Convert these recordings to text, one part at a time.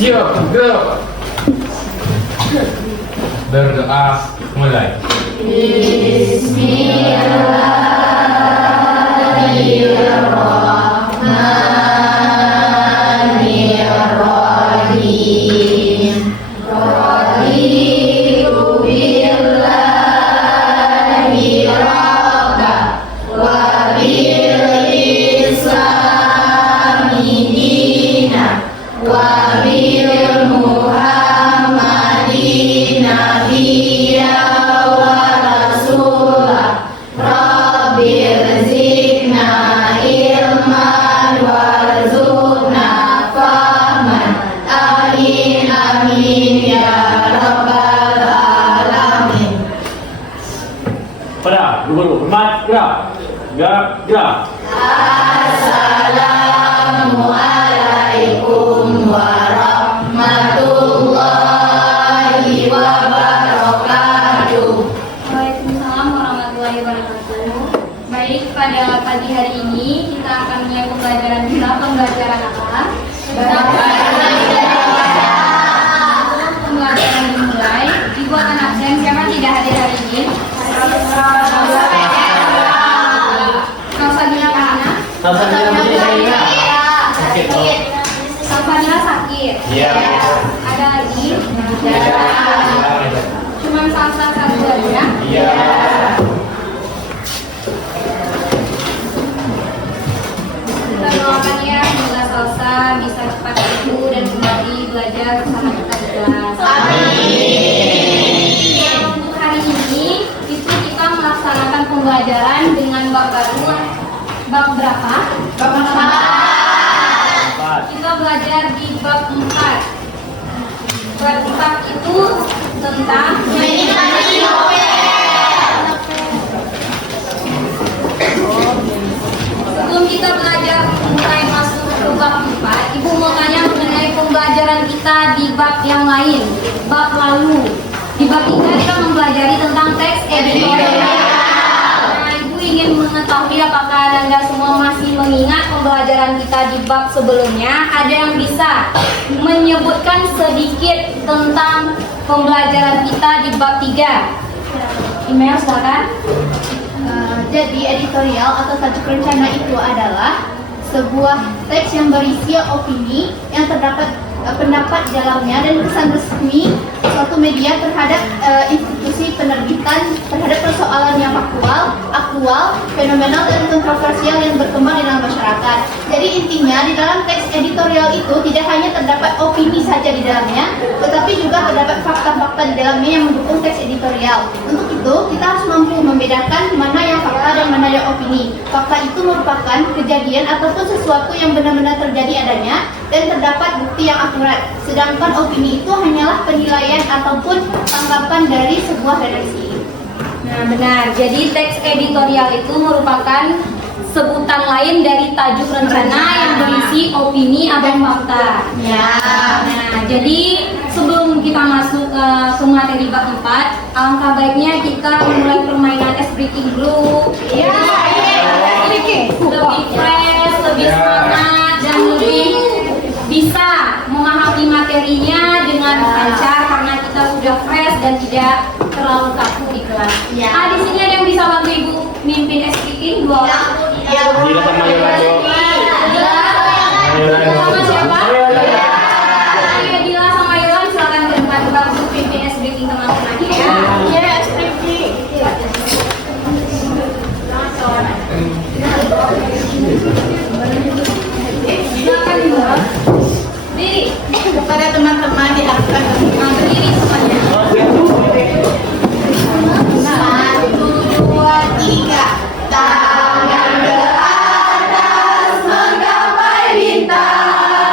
Siap, gerak. Berdoa, mulai. Bismillahirrahmanirrahim. Raditu billahi rabba wa bil islami dina wa bil muhammadin nabiyya wa rasulah. Rabbir zidna ilman warzuqna fahman. Amin amin ya rabbal alamin. Pada dulu hormat, gerak. Gerak, gerak. Assalamualaikum warahmatullahi wabarakatuh. Waalaikumsalam warahmatullahi wabarakatuh. Baik, pada pagi hari ini kita akan mulai pembelajaran kita. Pembelajaran apa? Pembelajaran dimulai. Dibuatkan absen. Siapa tidak hadir hari ini? Salsabila mana? Salsabila sakit. Iya. Ada lagi? Cuma salsa satu aja. Iya. Kita doakan ya, semoga Salsa bisa cepat sembuh dan kembali belajar bersama kita di kelas. Nah, untuk hari ini itu kita melaksanakan pembelajaran dengan bab baru. Bab berapa? Bab 4. Kita belajar di bab 4. Bab 4 itu tentang meditasi novel. Sebelum kita belajar mulai masuk ke bab 4, Ibu mau tanya mengenai pembelajaran kita di bab yang lain, bab lalu. Di bab 3 kita mempelajari tentang teks editorial. Nah, Ibu ingin mengetahui apakah Anda semua masih mengingat pembelajaran kita di bab sebelumnya. Ada yang bisa menyebutkan sedikit tentang pembelajaran kita di bab 3? Email silakan. Jadi editorial atau tajuk rencana itu adalah sebuah teks yang berisi opini yang terdapat pendapat di dalamnya dan kesan resmi suatu media terhadap institusi penerbitan terhadap persoalan yang aktual, fenomenal dan kontroversial yang berkembang di dalam masyarakat. Jadi intinya di dalam teks editorial itu tidak hanya terdapat opini saja di dalamnya, tetapi juga terdapat fakta-fakta di dalamnya yang mendukung teks editorial. Untuk itu kita harus mampu membedakan mana yang fakta dan mana yang opini. Fakta itu merupakan kejadian ataupun sesuatu yang benar-benar terjadi adanya dan terdapat bukti yang akurat. Sedangkan opini itu hanyalah penilaian ataupun tanggapan dari sebuah redaksi. Nah, benar. Jadi teks editorial itu merupakan sebutan lain dari tajuk rencana yang berisi opini atau fakta. Ya. Nah, jadi sebelum kita masuk ke materi bab 4, alangkah baiknya kita mulai permainan ice breaking dulu. Ya. Lebih fresh, lebih semangat dan lebih bisa memahami materinya dengan lancar karena kita sudah fresh dan tidak terlalu kaku di kelas. Ya. Di sini ada yang bisa bantu Ibu mimpin ice breaking? 2 orang. Ya. Dila sama Yolando. Dila sama siapa? Ayo Dila sama Yolan silakan ke depan bantu pimpin ice breaking teman-teman ya. Ya, skripsi. Silakan Dila. Diri. Kepada teman-teman diharapkan Berdiri semuanya. 1, 2, 3. Tangan ke atas menggapai bintang.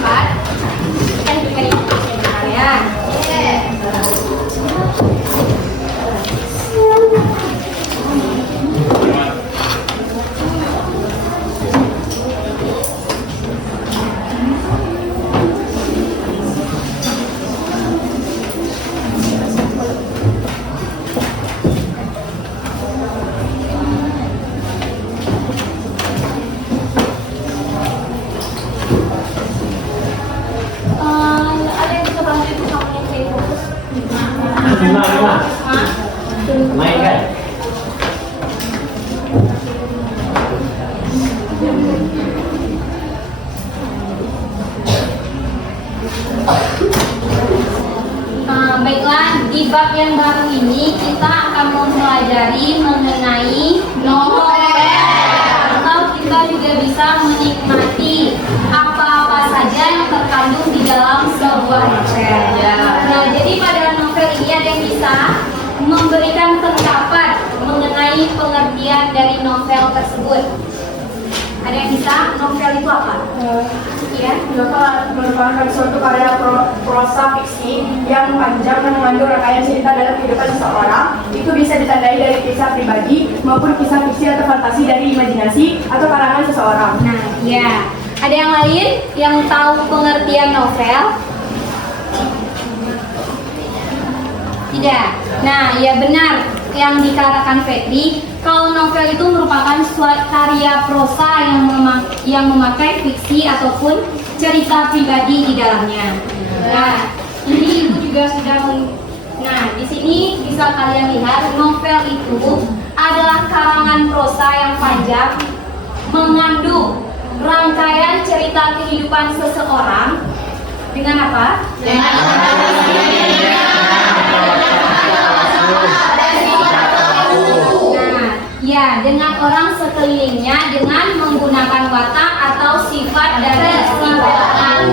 4. Kita berikan informasi kalian. Ada yang bisa bantu ibu kamu yang saya fokus? Lima. Main kan? Baiklah, di bab yang baru ini kita akan mempelajari mengenai novel, atau kita juga bisa menikmati apa-apa saja yang terkandung di dalam sebuah novel. Nah, jadi pada novel ini ada yang bisa memberikan pendapat mengenai pengertian dari novel tersebut. Ada yang bisa? Novel itu apa? Ya. Novel merupakan suatu karya prosa fiksi yang panjang dan mengandung rangkaian cerita dalam kehidupan seseorang. Itu bisa ditandai dari kisah pribadi maupun kisah fiksi atau fantasi dari imajinasi atau karangan seseorang. Nah, ya. Ada yang lain yang tahu pengertian novel? Tidak. Nah, ya benar yang dikatakan Fetri, kalau novel itu merupakan suatu karya prosa yang memakai fiksi ataupun cerita pribadi di dalamnya. Nah, ini ibu juga sudah Nah, di sini bisa kalian lihat novel itu adalah karangan prosa yang panjang mengandung rangkaian cerita kehidupan seseorang dengan apa? Ya, dengan orang sekelilingnya dengan menggunakan watak atau sifat dari sifat.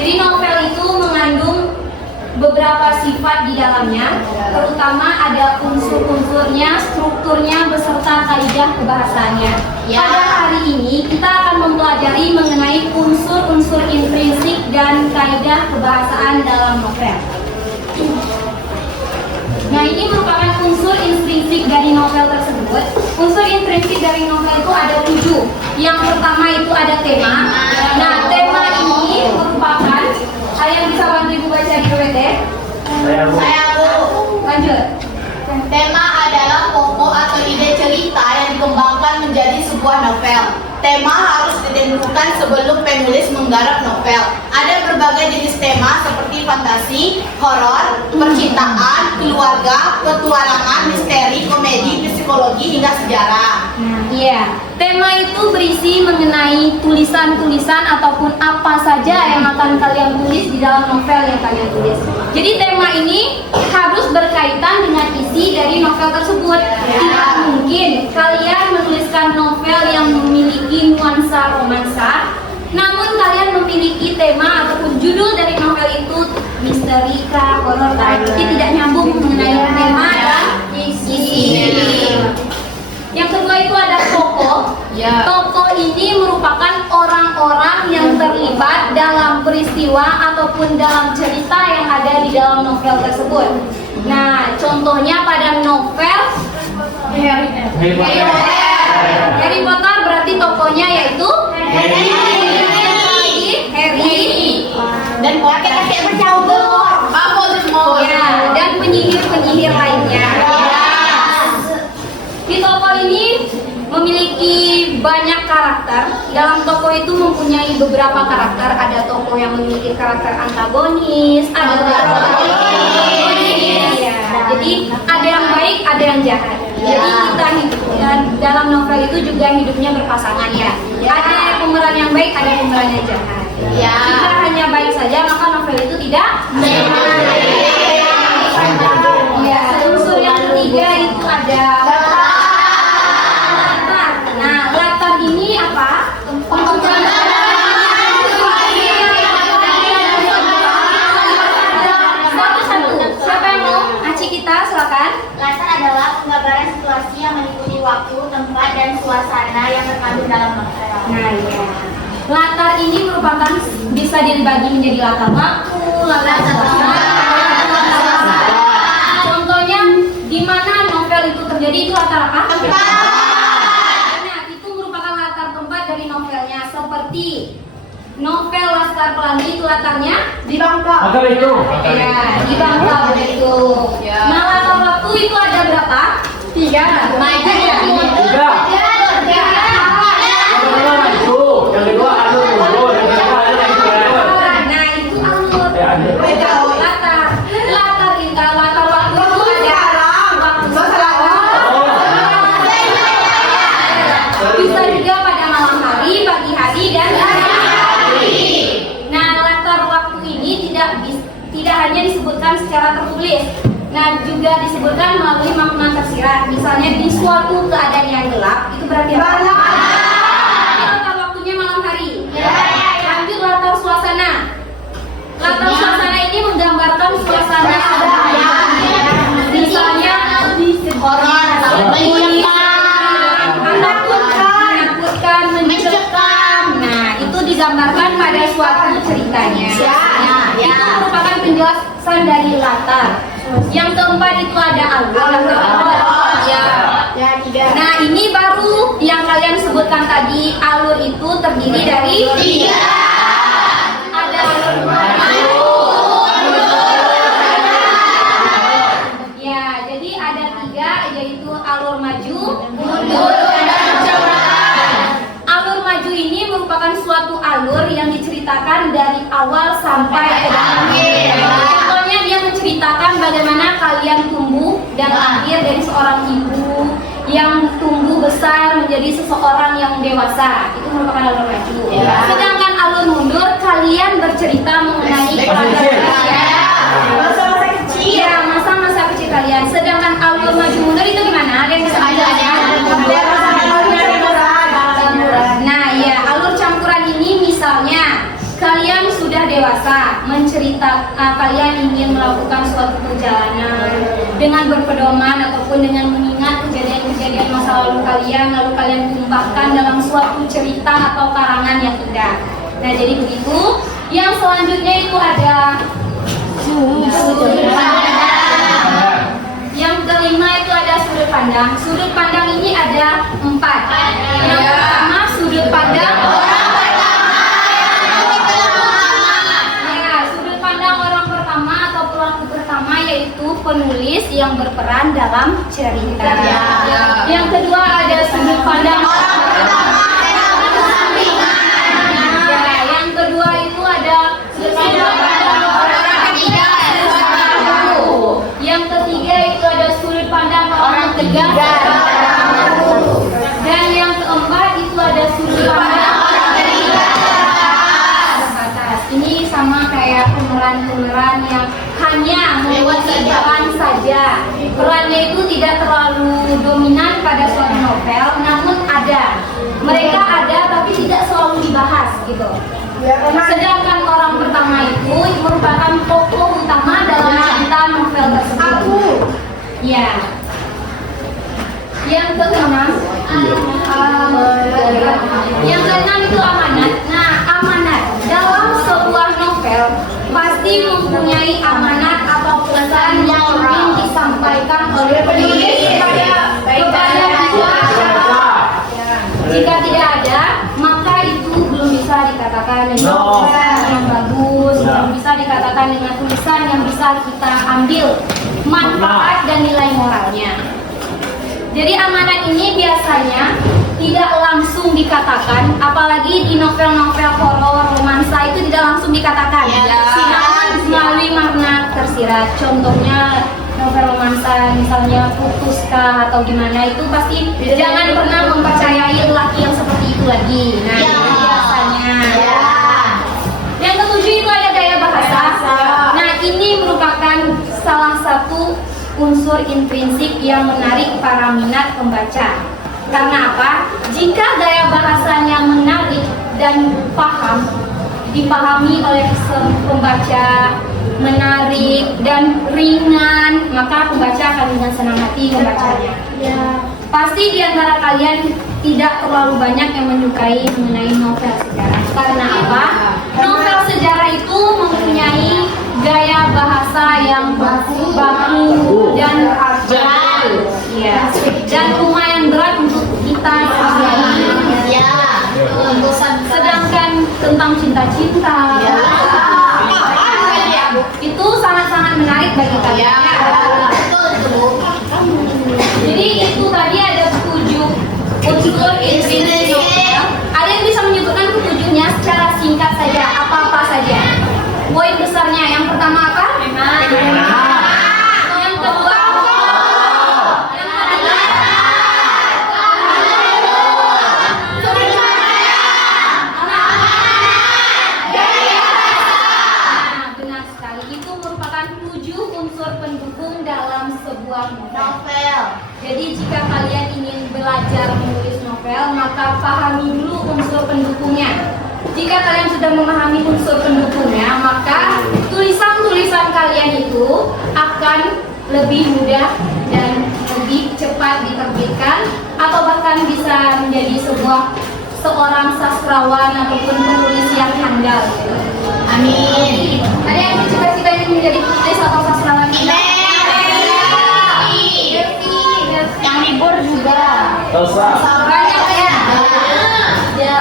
Jadi novel itu mengandung beberapa sifat di dalamnya, terutama ada unsur-unsurnya, strukturnya, beserta kaidah kebahasaannya. Pada hari ini kita akan mempelajari mengenai unsur-unsur intrinsik dan kaidah kebahasaan dalam novel. Nah, ini merupakan unsur intrinsik dari novel tersebut. Unsur intrinsik dari novel itu ada 7. Yang pertama itu ada tema. Nah, tema ini merupakan, kalian bisa bantu ibu baca di PPT? Saya Bu. Lanjut. Tema adalah pokok atau ide cerita yang dikembangkan menjadi sebuah novel. Tema harus ditentukan sebelum penulis menggarap novel. Ada berbagai jenis tema seperti fantasi, horor, percintaan, keluarga, petualangan, misteri, komedi, psikologi, hingga sejarah. Nah, iya. Tema itu berisi mengenai tulisan-tulisan ataupun apa saja yang akan kalian tulis di dalam novel yang kalian tulis. Jadi tema ini harus berkaitan dengan isi dari novel tersebut. Tidak mungkin kalian menuliskan novel yang memiliki nuansa romansa, namun kalian memiliki tema ataupun judul dari novel itu misteri kah, horor kah, tapi tidak nyambung mengenai tema dan isi. Yang kedua itu ada tokoh. Tokoh ini merupakan orang-orang yang terlibat dalam peristiwa ataupun dalam cerita yang ada di dalam novel tersebut. Nah, contohnya pada novel Harry Potter berarti tokohnya yaitu Harry Dan kakek bercampur. ya, dan penyihir-penyihir lainnya. Di tokoh ini memiliki banyak karakter. Dalam tokoh itu mempunyai beberapa karakter. Ada tokoh yang memiliki karakter antagonis, ada protagonis. Ya, jadi ada yang baik, ada yang jahat. Jadi kita hidup dan dalam novel itu juga hidupnya berpasangan ya. Ada pemeran yang baik, ada pemeran yang jahat. Jika hanya baik saja maka novel itu tidak. Ya, unsur yang ketiga itu ada latar. Nah, latar ini apa? Satu-satu. Siapa yang mau? Aci kita, silakan. Latar adalah penggambaran situasi yang meliputi waktu, tempat, dan suasana yang terkandung dalam novel. Nah, iya. Latar ini merupakan bisa dibagi menjadi latar waktu, latar suasana. Contohnya di mana novel itu terjadi itu latar apa? Nah, itu merupakan latar tempat dari novelnya. Seperti novel Laskar Pelangi itu latarnya Di Bangka. Maka itu. ya di Bangka itu. Nah, latar waktu itu ada berapa? 3. Tiga. Yang pertama maju, yang kedua alur mundur, yang ketiga alur mundur. Nah, itu alur. Alur. Latar itu latar waktu itu ada waktu bisa juga pada malam hari, pagi hari, dan siang hari. Nah, latar waktu ini tidak hanya disebutkan secara tertulis, nah juga disebutkan melalui makna tersirat. Misalnya di suatu keadaan yang gelap, itu berarti apa? Latar waktunya malam hari. Lanjut latar suasana. Latar suasana ini menggambarkan suasana misalnya Horor, menakutkan, mencekam. Nah, itu digambarkan pada suatu ceritanya. Itu merupakan penjelasan dari latar. Yang keempat itu ada alur. Nah, ini baru yang kalian sebutkan tadi. Alur itu terdiri dari 3. Ada alur maju. Ya, jadi ada 3, yaitu alur maju, mundur, dan perjalanan. Alur maju ini merupakan suatu alur yang diceritakan dari awal sampai ke akhir. Contohnya dia menceritakan bagaimana kalian tumbuh dan lahir dari seorang ibu yang tumbuh besar menjadi seseorang yang dewasa. Itu merupakan alur maju. Sedangkan alur mundur, kalian bercerita mengenai Masa-masa kecil. iya, masa-masa kecil kalian. Sedangkan alur maju mundur itu gimana? Ada yang bisa Nah, ya, alur campuran ini misalnya kalian sudah dewasa, kalian ingin melakukan suatu perjalanan dengan berpedoman ataupun dengan mengingat kejadian-kejadian masa lalu kalian, lalu kalian tumpahkan dalam suatu cerita atau karangan yang indah. Nah, jadi begitu. Yang selanjutnya itu ada sudut pandang. Yang kelima itu ada sudut pandang. Sudut pandang ini ada 4. Yang pertama sudut pandang orang pertama. Ya, sudut pandang orang pertama atau pelaku pertama yaitu penulis yang berperan dalam cerita. Yang kedua ada sudut pandang orang pertama. Ya, yang kedua itu ada sudut pandang orang ketiga. Yang ketiga itu ada sudut pandang orang ketiga. Dan yang keempat itu ada sudut pandang orang ketiga. Ini sama kayak pemeran-pemeran yang hanya membuat peran saja. Perannya itu tidak terlalu dominan pada suatu novel, namun ada. Mereka ada tapi tidak selalu dibahas gitu. Sedangkan orang pertama itu merupakan tokoh utama dalam cerita novel tersebut. Ya. Yang keenam, itu amanat. Nah, amanat dalam sebuah novel pasti mempunyai amanat atau pesan yang ingin disampaikan oleh penulis kepada masyarakat. Jika tidak ada, maka itu belum bisa dikatakan dengan tulisan yang bagus, belum bisa dikatakan dengan tulisan yang bisa kita ambil manfaat dan nilai moralnya. Jadi amanat ini biasanya tidak langsung dikatakan, apalagi di novel-novel horor, romansa itu tidak langsung dikatakan. Namun melalui makna tersirat. Contohnya novel romansa misalnya Putuskah atau gimana itu pasti jangan pernah mempercayai laki yang seperti itu lagi. Nah, itu biasanya. Yang ketujuh itu ada gaya bahasa. Nah, ini merupakan salah satu unsur intrinsik yang menarik para minat pembaca. Karena apa? Jika gaya bahasanya menarik dan dipahami oleh pembaca, menarik dan ringan, maka pembaca akan dengan senang hati membacanya. Pasti di antara kalian tidak terlalu banyak yang menyukai mengenai novel sejarah. Karena apa? Novel sejarah itu mempunyai gaya bahasa yang baku dan berat. Ya, dan lumayan berat untuk kita pelajari. Ya, untuk Sedangkan tentang cinta-cinta, itu sangat-sangat menarik bagi kalian. Jadi itu tadi ada 7 unsur intrinsik novel. Ada yang bisa menyebutkan ketujuhnya secara singkat saja, apa-apa saja. Poin besarnya yang pertama apa? Yang kedua benar sekali, itu merupakan 7 unsur pendukung dalam sebuah novel. Jadi jika kalian ingin belajar menulis novel, maka pahami dulu unsur pendukungnya. Jika kalian sudah memahami unsur pendukungnya, maka tulisan-tulisan kalian itu akan lebih mudah dan lebih cepat diterbitkan, atau bahkan bisa menjadi seorang sastrawan ataupun penulis yang handal. Amin. Ada yang bercita-cita ingin menjadi penulis atau sastrawan? Yang libur juga. Banyak ya. Ya.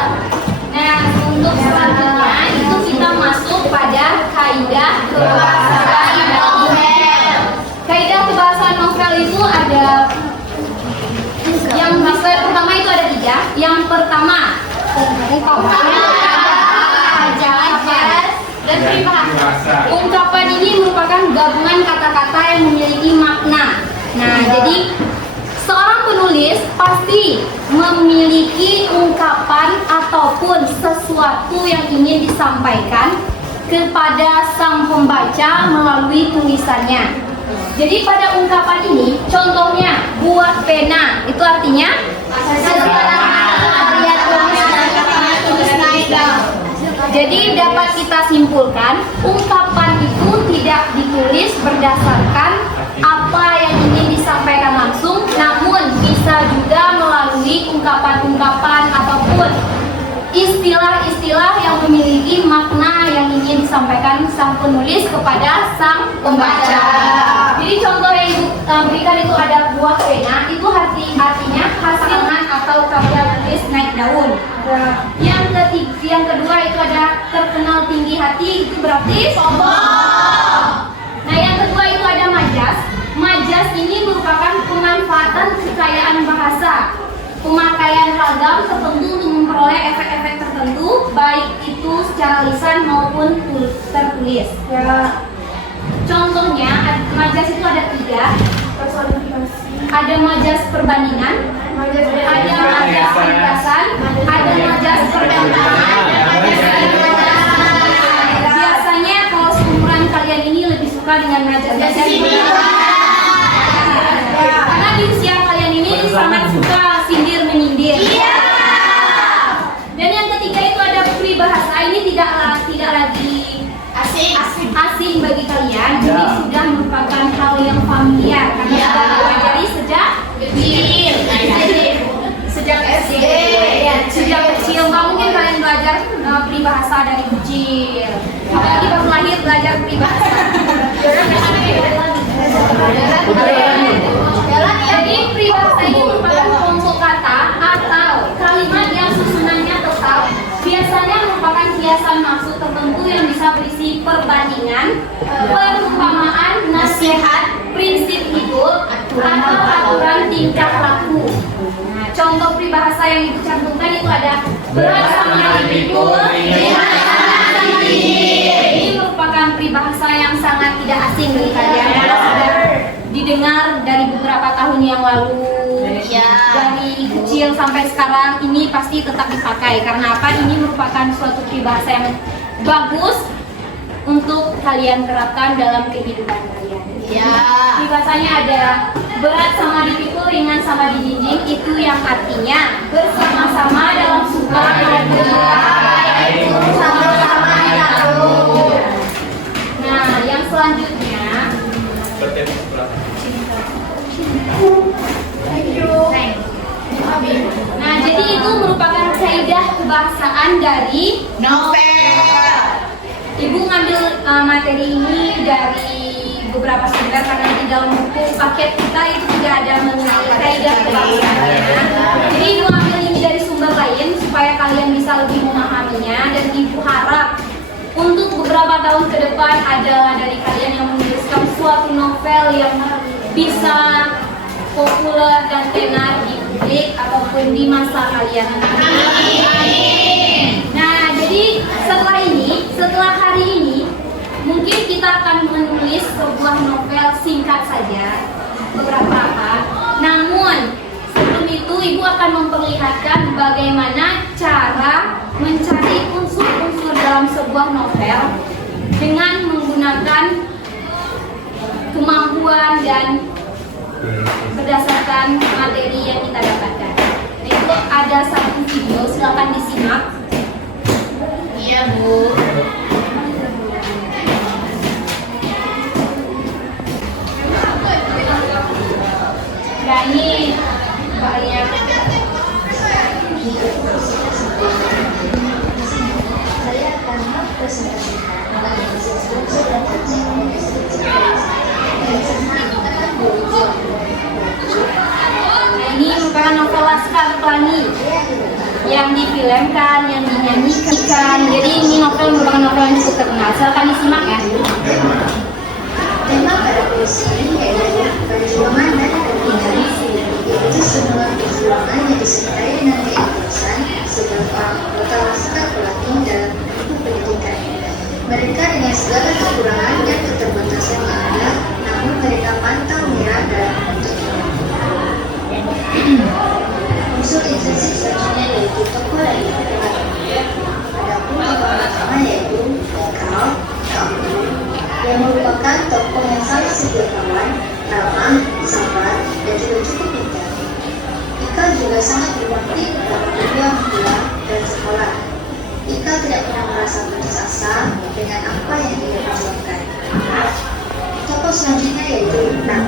Nah, untuk selanjutnya itu kita masuk pada kaidah kebahasaan novel. Kaidah kebahasaan novel itu ada yang pertama itu ada 3. Yang pertama dan peribahasa. Ungkapan ini merupakan gabungan kata-kata yang memiliki makna. Nah, jadi seorang penulis pasti memiliki ungkapan ataupun sesuatu yang ingin disampaikan kepada sang pembaca melalui tulisannya. Jadi pada ungkapan ini, contohnya buah pena, itu artinya jadi dapat kita simpulkan, ungkapan itu tidak ditulis berdasarkan apa yang ingin disampaikan langsung, namun bisa juga melalui ungkapan-ungkapan ataupun istilah-istilah yang memiliki makna yang ingin disampaikan sang penulis kepada sang pembaca. Jadi contoh yang Ibu berikan itu ada buah pena, itu artinya hasil atau karya tulis naik daun. Yang kedua itu ada terkenal tinggi hati, itu berarti sombong. Nah, yang kedua itu ada majas. Majas ini merupakan pemanfaatan kekayaan bahasa, pemakaian ragam tertentu untuk memperoleh efek-efek tertentu, baik itu secara lisan maupun tertulis. Ya. Contohnya, majas itu ada 3. Ada majas perbandingan, ada majas ringkasan, ada majas perbendaharaan, biasanya kalau seumuran kalian ini lebih suka dengan majas-majas karena di usia kalian ini sangat suka sindir menyindir. Dan yang ketiga itu ada peribahasa. Ini tidak lagi asing bagi kalian, jadi sudah merupakan hal yang familiar karena sudah dipelajari sejak kecil. Sejak SD, sejak kecil. Nggak mungkin kalian belajar peribahasa dari kecil, apalagi baru lahir belajar peribahasa. Jadi peribahasa ini merupakan kelompok kata atau kalimat yang susunannya tetap, biasanya merupakan hiasan maksud tertentu yang bisa berisi perbandingan, perumpamaan, nasihat, prinsip hidup, atau aturan tingkah laku. Nah, contoh peribahasa yang dicantumkan itu ada berat sama dipikul, ringan sama digigit. Ini merupakan peribahasa yang sangat tidak asing bagi kalian karena sudah didengar dari beberapa tahun yang lalu. Dari kecil sampai sekarang ini pasti tetap dipakai. Karena apa? Ini merupakan suatu peribahasa yang bagus untuk kalian terapkan dalam kehidupan kalian. Peribahasanya ada berat sama dipikul, ringan sama dijinjing. Itu yang artinya bersama-sama dalam suka dan duka, sama-sama taruh. Nah, yang selanjutnya Berarti sebelah. Thank you. pembahasaan dari Novel. Ibu ngambil materi ini dari beberapa sumber karena di dalam buku paket kita itu tidak ada mengenai kaidah kebahasaan. Jadi Ibu ambil ini dari sumber lain supaya kalian bisa lebih memahaminya, dan Ibu harap untuk beberapa tahun ke depan adalah dari kalian yang menuliskan suatu novel yang bisa populer dan tenar di publik ataupun di masa kalian nanti. Nah, jadi setelah hari ini, mungkin kita akan menulis sebuah novel singkat saja, beberapa. Namun sebelum itu Ibu akan memperlihatkan bagaimana cara mencari unsur-unsur dalam sebuah novel dengan menggunakan kemampuan dan berdasarkan materi yang kita dapatkan. Nah, itu ada satu video, silakan disimak. Iya, Bu. Nah, ini banyak. Saya akan mempresentasikan tentang unsur dan prinsip Nah, ini merupakan novel Laskar Pelangi yang difilmkan, yang dinyanyikan. Jadi ini novel merupakan novel yang cukup terkenal. Silakan disimak ya. tema pada puisi ini yaitu perjuangan dan ketinggalan, yaitu semua perjuangan yang disertai dengan keikhlasan sebagai orang kota Laskar Pelangi dalam menempuh pendidikan. Mereka dengan segala kekurangan dan keterbatasan yang ada, namun mereka pantang menyerah dalam menuntutnya. Unsur intrinsik selanjutnya yaitu tokoh dan lingkungan. Adapun tokoh pertama yaitu Haikal yang merupakan tokoh yang sangat sederhana, ramah, sabar, dan juga cukup pintar. Ika juga sangat berbakti kepada kedua orang tua dan sekolah. Ika tidak pernah merasa putus asa dengan apa yang dia perjuangkan. Tokoh selanjutnya yaitu Bintang.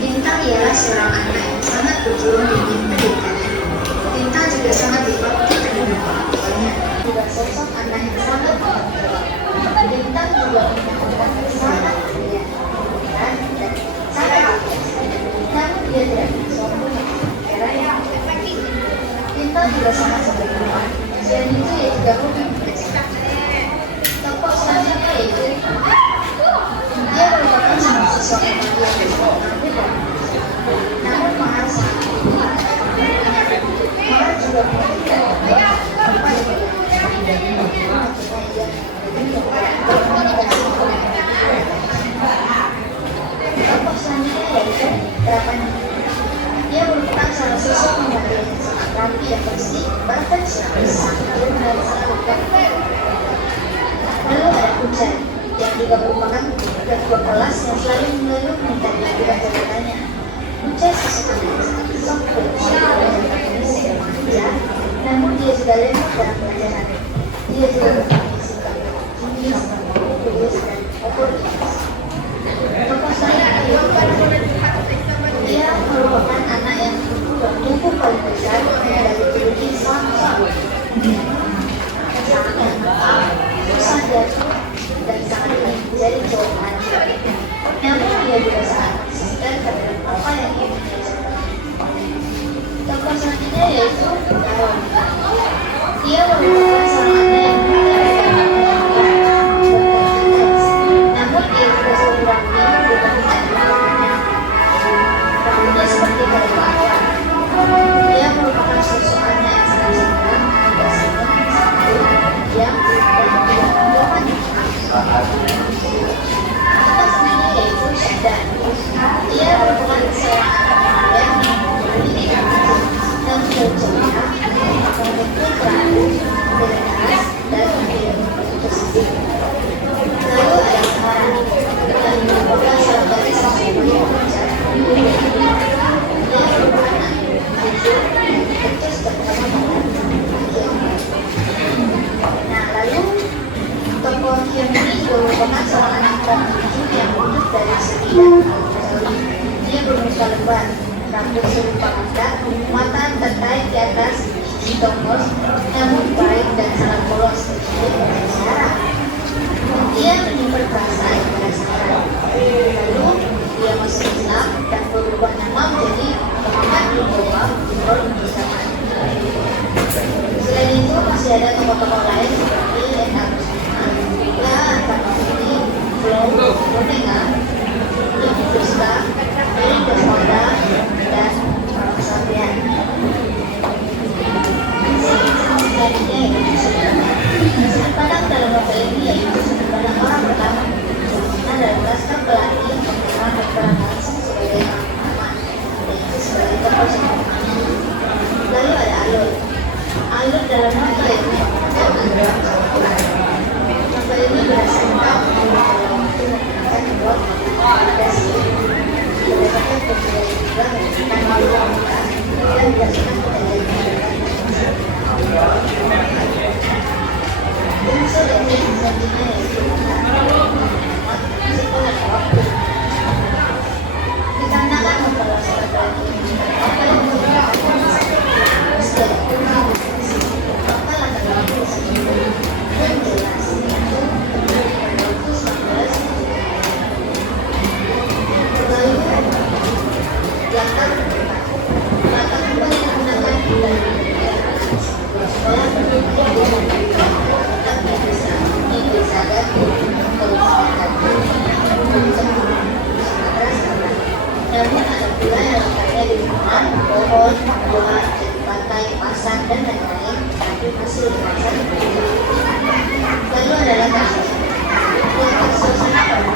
Bintang ialah seorang anak yang sangat berjuang di pendidikannya. Bintang juga sangat berbakti terhadap orang tuanya. Juga sosok anak yang sangat bertanggung. Bintang juga punya otak yang sangat mulia, dan sangat biasa. Namun dia tidak bisa caranya. Bintang juga sangat sederhana. Selain itu ia juga hobi membaca. Tokoh selanjutnya yaitu dia merupakan sosok yang berbeda. Namun Mahar sangat Mahar juga memberikan apa yang tokoh selanjutnya yaitu Terapan. Dia merupakan salah sosok pembantu yang sangat rapi dan bersih, bahkan sangat santun dan selalu perfect. Lalu ada Hujan, yang juga merupakan ketua kelas yang selalu mengeluh minta dilakukan jabatannya. Hujan sosok yang sangat sombong dan berkomunikasi dengan kerja, namun dia juga lemah dalam pelajaran. Dia juga memiliki sikap tinggi, egois dan oportunis. Tokoh selanjutnya dia merupakan anak yang bertumbuh paling besar dari keturunan sangat susah jatuh dan sangat ingin menjadi cowok anak. Namun dia juga sangat konsisten terhadap apa yang ingin dia capai. Tokoh selanjutnya yaitu Darwin. Dia merupakan seorang anak yang namun dia juga selalu rapi dibandingkan teman-temannya. Rambutnya seperti kalimantan. Dia merupakan sosok anak yang sangat cerdas, santun, diam, dan tidak mendapat. Tokoh selanjutnya yaitu Syahdan. Dia merupakan seorang anak yang memiliki dan bercerita, memiliki perahu, berkeras, dan memiliki sendiri. Lalu ada Sarah yang merupakan salah dari sosok yang belajar. Dia merupakan anak jujur, becus terutama dalam Nah, lalu tokoh yang ini juga merupakan seorang anak jujur yang unik dari segi dan kecuali. Dia bermuka lebar, rambut serupa budak, mata tertarik di atas, dongkos, namun baik dan sangat polos tersebut berbicara. Dia menyimpan perasaan pada saya. Lalu dia masuk Islam dan berubah nama menjadi Muhammad bin Abdullah bin Salam. Selain itu masih ada tokoh-tokoh lain seperti Endang Kusuma, Tanusuri, Flow, Boneka, Ibu Fuska, Erik Desvalda, dan Sabian. Insidennya yaitu sudut pandang dalam novel ini yaitu sudut pandang orang pertama, dimana dalam naskah pelatih yang berperan langsung sebagai orang pertama, yaitu sebagai tokoh sederhana. Lalu ada Alur. Alur dalam novel ini novel ini berhasil dalam waktu menggunakan dua adaptasi berdasarkan peristiwa juga menunjukkan malu wanita dan berdasarkan kejadian unsur yang insentifnya yaitu dikarenakan membalas laki-laki apa yang menyebabkan meski ada kurang maka laki-laki sendiri yang jelas itu waktu 19 lalu latar kembali menggunakan dari sekolah tetap di desa Gati, Kabupaten namun ada pula yang letaknya di rumah, pohon, buah, jadi pantai, pasar, dan lain-lain tapi masih dipasang. Lalu adalah kasus yang suasana pada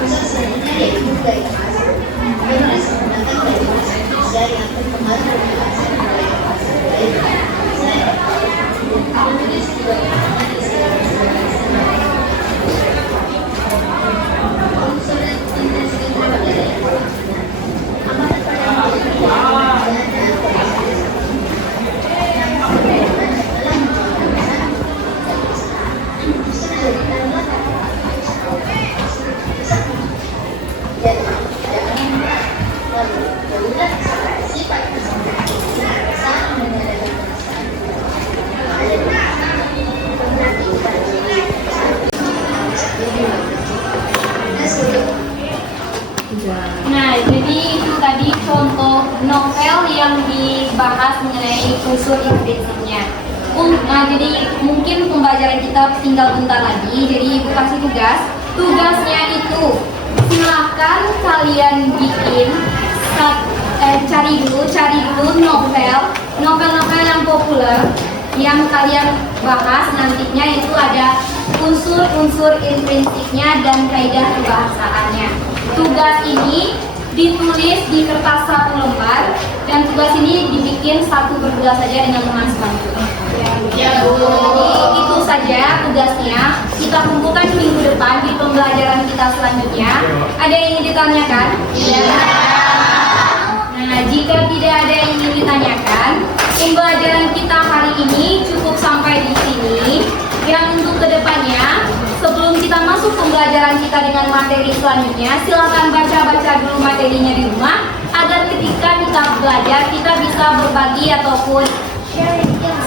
pusat selanjutnya yaitu gaya pasar. Penulis menggunakan gaya pasar Indonesia yang terpengaruh dari pasar gaya pasar lainnya. Selain itu, penulis juga menggunakan istilah unsur dan intensitas pada daya pasar. Amanat pada yang menjadi Nah, jadi itu tadi contoh novel yang dibahas mengenai unsur intrinsipnya. Jadi mungkin pembelajaran kita tinggal bentar lagi. Jadi ibu kasih tugas. Tugasnya itu silakan kalian bikin cari dulu novel yang populer yang kalian bahas nantinya itu ada unsur-unsur intrinsipnya dan kaidah kebahasaannya. Tugas ini ditulis di kertas 1 lembar dan tugas ini dibikin 1 berdua saja dengan teman sebangku. Jadi itu saja tugasnya. Kita kumpulkan minggu depan di pembelajaran kita selanjutnya. Ada yang ingin ditanyakan? Ya. Nah, jika tidak ada yang ingin ditanyakan, pembelajaran kita hari ini cukup sampai di sini. Yang untuk kedepannya, sebelum kita masuk pembelajaran kita dengan materi selanjutnya, silahkan baca-baca dulu materinya di rumah agar ketika kita belajar kita bisa berbagi ataupun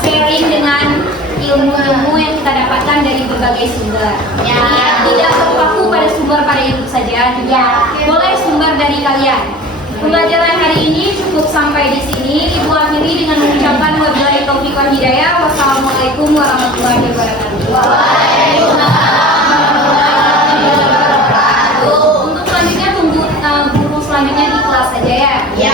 sharing dengan ilmu-ilmu yang kita dapatkan dari berbagai sumber. Ya, tidak terpaku pada sumber pada itu saja, juga boleh sumber dari kalian. Pembelajaran hari ini cukup sampai di sini. Ibu akhiri dengan mengucapkan wabillahi taufiq wal hidayah. Wassalamualaikum warahmatullahi wabarakatuh. Untuk selanjutnya tunggu guru selanjutnya di kelas saja ya. Ya.